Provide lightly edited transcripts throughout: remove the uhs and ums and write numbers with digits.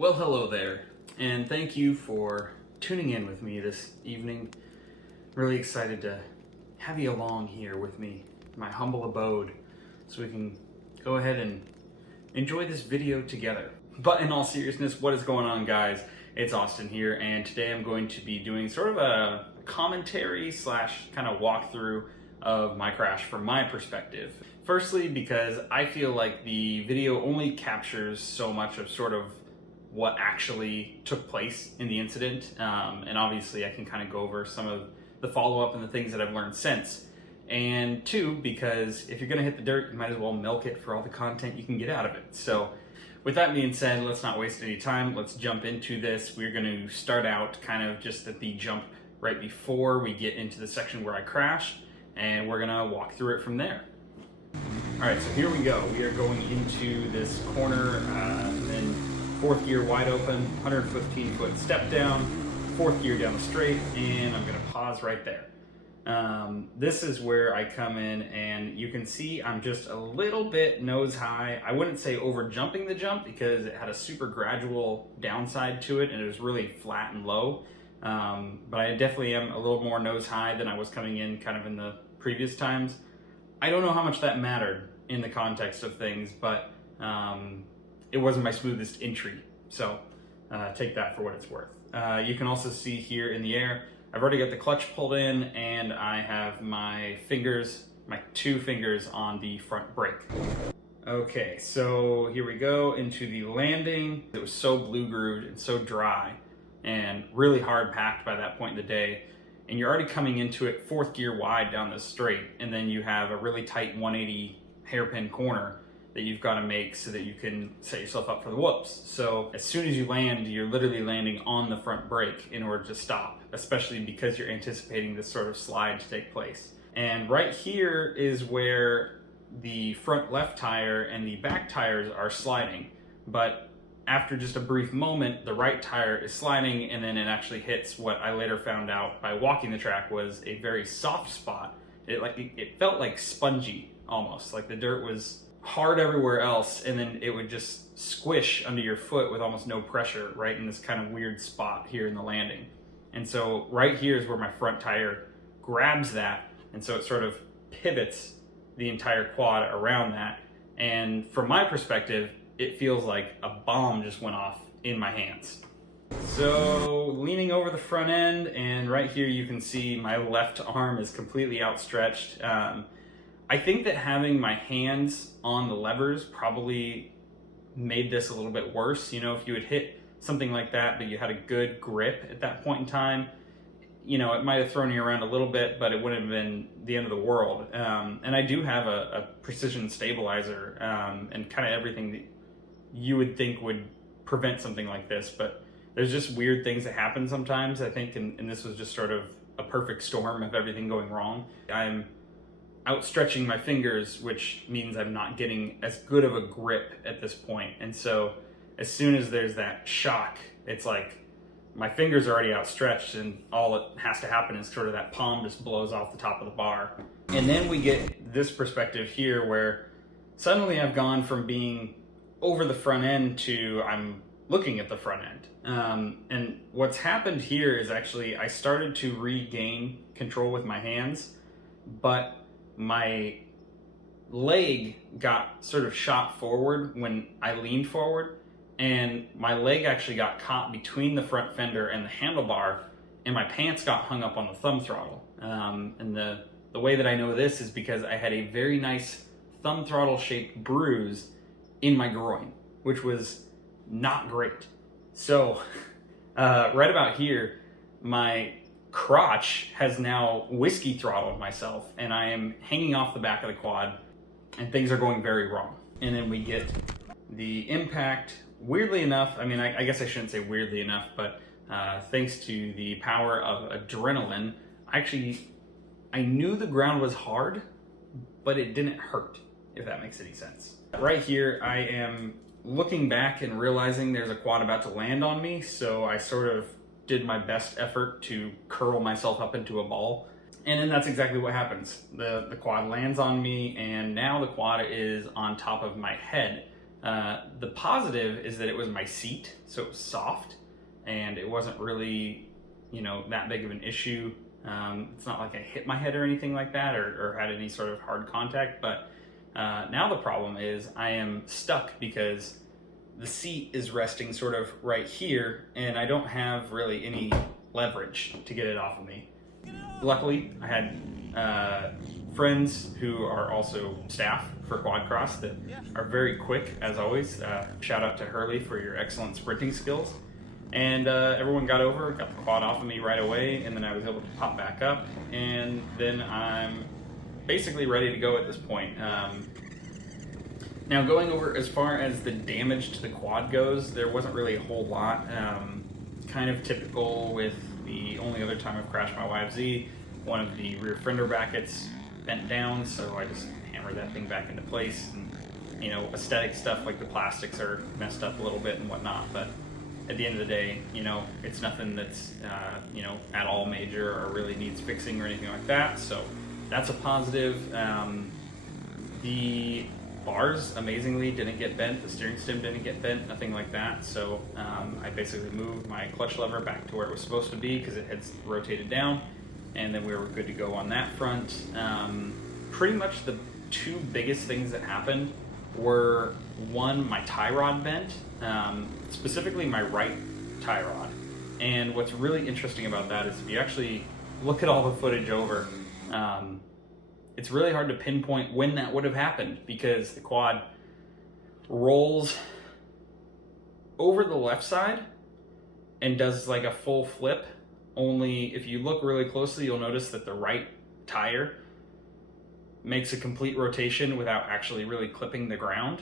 Well, hello there, and thank you for tuning in with me this evening. Really excited to have you along here with me, my humble abode, so we can go ahead and enjoy this video together. But in all seriousness, what is going on, guys? It's Austin here, and today I'm going to be doing sort of a commentary slash kind of walkthrough of my crash from my perspective. Firstly, because I feel like the video only captures so much of sort of what actually took place in the incident, and obviously I can kind of go over some of the follow-up and the things that I've learned since. And two, because if you're gonna hit the dirt, you might as well milk it for all the content you can get out of it. So with that being said, let's not waste any time. Let's jump into this. We're gonna start out kind of just at the jump right before we get into the section where I crashed, and we're gonna walk through it from there. All right, so here we go. We are going into this corner, and fourth gear wide open, 115-foot step down, fourth gear down the straight, and I'm gonna pause right there. This is where I come in, and you can see I'm just a little bit nose high. I wouldn't say over jumping the jump because it had a super gradual downside to it and it was really flat and low. But I definitely am a little more nose high than I was coming in kind of in the previous times. I don't know how much that mattered in the context of things, but it wasn't my smoothest entry. So take that for what it's worth. You can also see here in the air, I've already got the clutch pulled in and I have my fingers, my two fingers on the front brake. Okay, so here we go into the landing. It was so blue grooved and so dry and really hard packed by that point in the day. And you're already coming into it fourth gear wide down the straight. And then you have a really tight 180 hairpin corner that you've got to make so that you can set yourself up for the whoops. So as soon as you land, you're literally landing on the front brake in order to stop, especially because you're anticipating this sort of slide to take place. And right here is where the front left tire and the back tires are sliding. But after just a brief moment, the right tire is sliding, and then it actually hits what I later found out by walking the track was a very soft spot. It felt like spongy almost, like the dirt was hard everywhere else, and then it would just squish under your foot with almost no pressure right in this kind of weird spot here in the landing. And so right here is where my front tire grabs that, and so it sort of pivots the entire quad around that. And from my perspective, it feels like a bomb just went off in my hands. So leaning over the front end, and right here you can see my left arm is completely outstretched. I think that having my hands on the levers probably made this a little bit worse. You know, if you had hit something like that, but you had a good grip at that point in time, you know, it might have thrown you around a little bit, but it wouldn't have been the end of the world. And I do have a precision stabilizer and kind of everything that you would think would prevent something like this, but there's just weird things that happen sometimes, I think, and this was just sort of a perfect storm of everything going wrong. I'm outstretching my fingers, which means I'm not getting as good of a grip at this point. And so as soon as there's that shock, it's like my fingers are already outstretched and all that has to happen is sort of that palm just blows off the top of the bar. And then we get this perspective here where suddenly I've gone from being over the front end to I'm looking at the front end. And what's happened here is actually I started to regain control with my hands, but my leg got sort of shot forward when I leaned forward, and my leg actually got caught between the front fender and the handlebar, and my pants got hung up on the thumb throttle. And the way that I know this is because I had a very nice thumb throttle shaped bruise in my groin, which was not great. So right about here, my crotch has now whiskey throttled myself, and I am hanging off the back of the quad, and things are going very wrong. And then we get the impact. Weirdly enough, I mean, I guess I shouldn't say weirdly enough, but thanks to the power of adrenaline, I knew the ground was hard, but it didn't hurt, if that makes any sense. Right here, I am looking back and realizing there's a quad about to land on me, so I sort of did my best effort to curl myself up into a ball. And then that's exactly what happens. The quad lands on me, and now the quad is on top of my head. The positive is that it was my seat, so it was soft, and it wasn't really, that big of an issue. It's not like I hit my head or anything like that, or had any sort of hard contact, but now the problem is I am stuck because the seat is resting sort of right here, and I don't have really any leverage to get it off of me. Luckily, I had friends who are also staff for Quad Cross that are very quick, as always. Shout out to Hurley for your excellent sprinting skills. And everyone got over, got the quad off of me right away, and then I was able to pop back up, and then I'm basically ready to go at this point. Now, going over as far as the damage to the quad goes, there wasn't really a whole lot. Kind of typical with the only other time I've crashed my YFZ, one of the rear fender brackets bent down, so I just hammered that thing back into place. And, aesthetic stuff like the plastics are messed up a little bit and whatnot, but at the end of the day, it's nothing that's, at all major or really needs fixing or anything like that. So that's a positive. The bars, amazingly, didn't get bent. The steering stem didn't get bent, nothing like that. So I basically moved my clutch lever back to where it was supposed to be because it had rotated down. And then we were good to go on that front. Pretty much the two biggest things that happened were, one, my tie rod bent, specifically my right tie rod. And what's really interesting about that is if you actually look at all the footage over, it's really hard to pinpoint when that would have happened because the quad rolls over the left side and does like a full flip. Only if you look really closely, you'll notice that the right tire makes a complete rotation without actually really clipping the ground,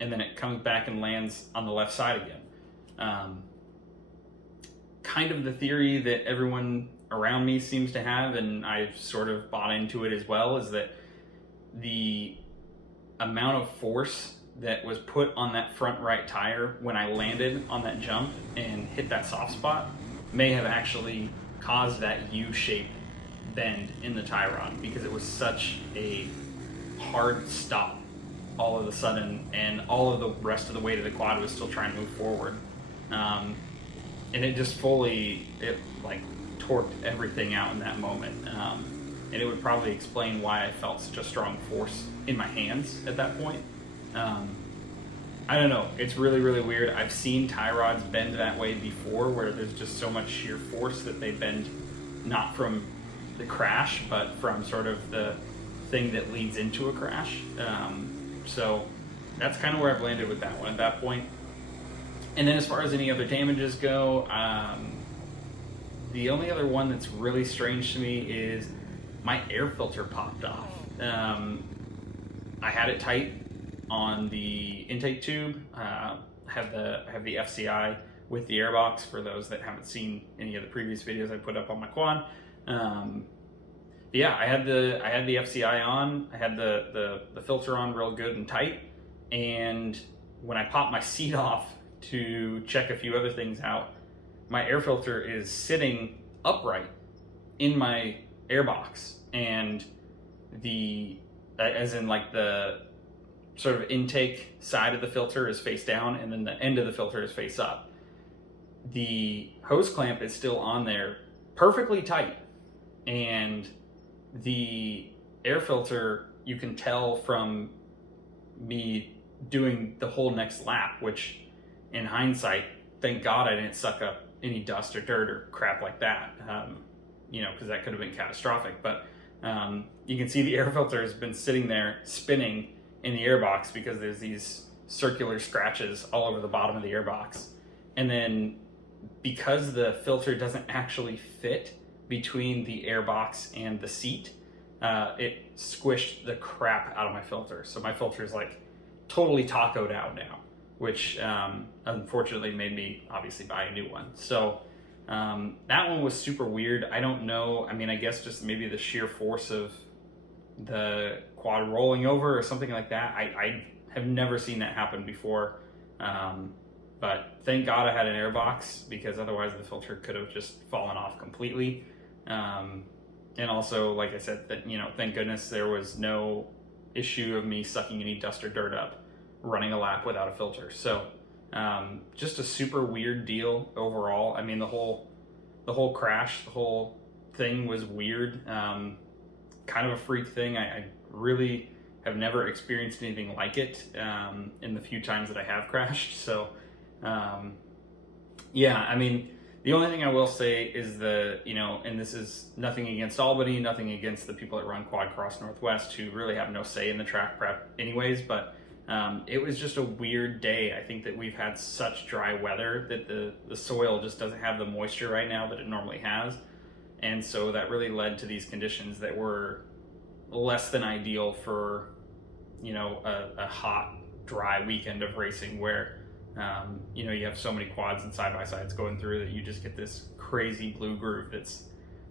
and then it comes back and lands on the left side again. Kind of the theory that everyone around me seems to have, and I've sort of bought into it as well, is that the amount of force that was put on that front right tire when I landed on that jump and hit that soft spot may have actually caused that U-shaped bend in the tie rod, because it was such a hard stop all of a sudden, and all of the rest of the weight of the quad was still trying to move forward. And it just torqued everything out in that moment. And it would probably explain why I felt such a strong force in my hands at that point. I don't know, it's really, really weird. I've seen tie rods bend that way before, where there's just so much sheer force that they bend, not from the crash, but from sort of the thing that leads into a crash. So that's kind of where I've landed with that one at that point. And then as far as any other damages go, the only other one that's really strange to me is my air filter popped off. I had it tight on the intake tube. I have the FCI with the airbox for those that haven't seen any of the previous videos I put up on my quad. Yeah, I had the FCI on. I had the filter on real good and tight. And when I popped my seat off to check a few other things out, my air filter is sitting upright in my airbox, and as in like the sort of intake side of the filter is face down, and then the end of the filter is face up. The hose clamp is still on there perfectly tight, and the air filter, you can tell from me doing the whole next lap, which in hindsight, thank God I didn't suck up any dust or dirt or crap like that, because that could have been catastrophic. But you can see the air filter has been sitting there spinning in the airbox because there's these circular scratches all over the bottom of the airbox. And then because the filter doesn't actually fit between the airbox and the seat, it squished the crap out of my filter. So my filter is like totally tacoed out now, which unfortunately made me obviously buy a new one. So that one was super weird. I don't know. I mean, I guess just maybe the sheer force of the quad rolling over or something like that. I have never seen that happen before. But thank God I had an airbox, because otherwise the filter could have just fallen off completely. And also, like I said, that thank goodness there was no issue of me sucking any dust or dirt up running a lap without a filter. So just a super weird deal overall. I mean, the whole crash, the whole thing was weird. Kind of a freak thing. I really have never experienced anything like it in the few times that I have crashed. So yeah, I mean, the only thing I will say is and this is nothing against Albany, nothing against the people that run Quad Cross Northwest, who really have no say in the track prep anyways, but it was just a weird day. I think that we've had such dry weather that the soil just doesn't have the moisture right now that it normally has. And so that really led to these conditions that were less than ideal for, a hot, dry weekend of racing where, you have so many quads and side-by-sides going through that you just get this crazy blue groove that's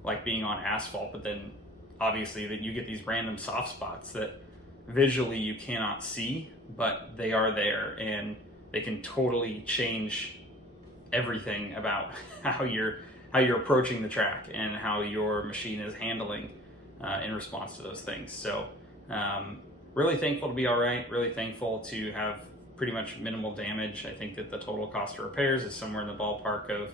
like being on asphalt, but then obviously that you get these random soft spots that visually you cannot see, but they are there, and they can totally change everything about how you're approaching the track and how your machine is handling in response to those things. So really thankful to be all right, really thankful to have pretty much minimal damage. I think that the total cost of repairs is somewhere in the ballpark of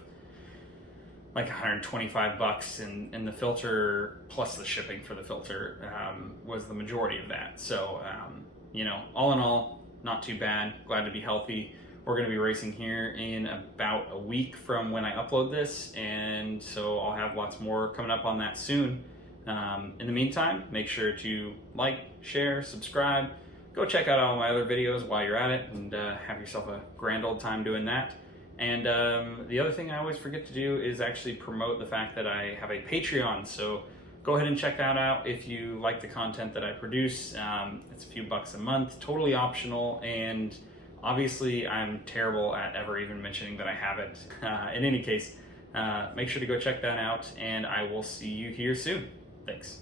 like $125, and the filter plus the shipping for the filter was the majority of that. So all in all, not too bad. Glad to be healthy. We're going to be racing here in about a week from when I upload this, and so I'll have lots more coming up on that soon. In the meantime, make sure to like, share, subscribe. Go check out all my other videos while you're at it, and have yourself a grand old time doing that. And the other thing I always forget to do is actually promote the fact that I have a Patreon. So go ahead and check that out if you like the content that I produce. It's a few bucks a month, totally optional, and obviously I'm terrible at ever even mentioning that I have it. In any case, make sure to go check that out, and I will see you here soon. Thanks.